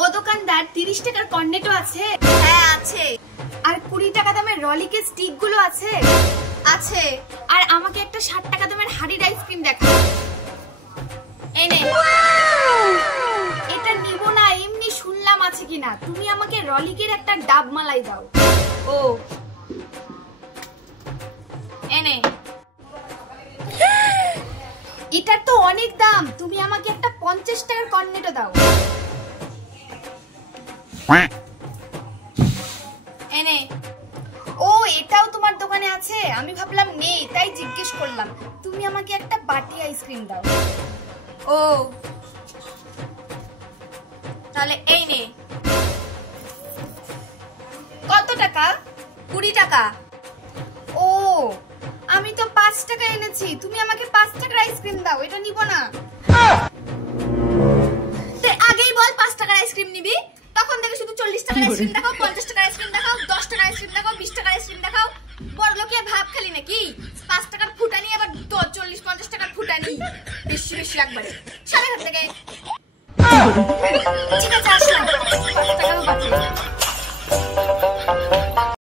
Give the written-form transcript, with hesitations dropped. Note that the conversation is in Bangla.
ও দোকানদার 30 টাকার কর্নেটো আছে? হ্যাঁ আছে। আর 20 টাকা দামের রলিকের স্টিক গুলো আছে? আছে। আর আমাকে একটা 60 টাকা দামের হাড়ির আইসক্রিম দেখাও। এই নে। এটা নিব না, এমনি শুনলাম আছে কিনা। তুমি আমাকে রলিকের একটা ডাব মালাই দাও। ও এনে। এটার তো অনেক দাম, তুমি আমাকে একটা 50 টাকার কর্নেটো দাও। এনে। ও এটাও তোমার দোকানে আছে? আমি ভাবলাম নেই, তাই জিজ্ঞেস করলাম। তুমি আমাকে একটা বাটি আইসক্রিম দাও। ও তাহলে এই নে। কত টাকা? 20 টাকা। ও আমি তো 5 টাকা এনেছি, তুমি আমাকে 5 টাকার আইসক্রিম দাও। এটা নিব না। তুই আগেই বল 5 টাকার আইসক্রিম নিবি, তখন থেকে শুধু 40 টাকার আইসক্রিম দেখাও, 50 টাকার আইসক্রিম দেখাও, 10 টাকার আইসক্রিম দেখাও, 20 টাকার আইসক্রিম দেখাও। বড় লোকে ভাব খালি নাকি? 5 টাকার ফুটানি আবার 40-50 টাকার ফুটানি, বেশি বেশি একবারে। সারা ঘর থেকে। ঠিক আছে আসলাম, 5 টাকারও বাকি।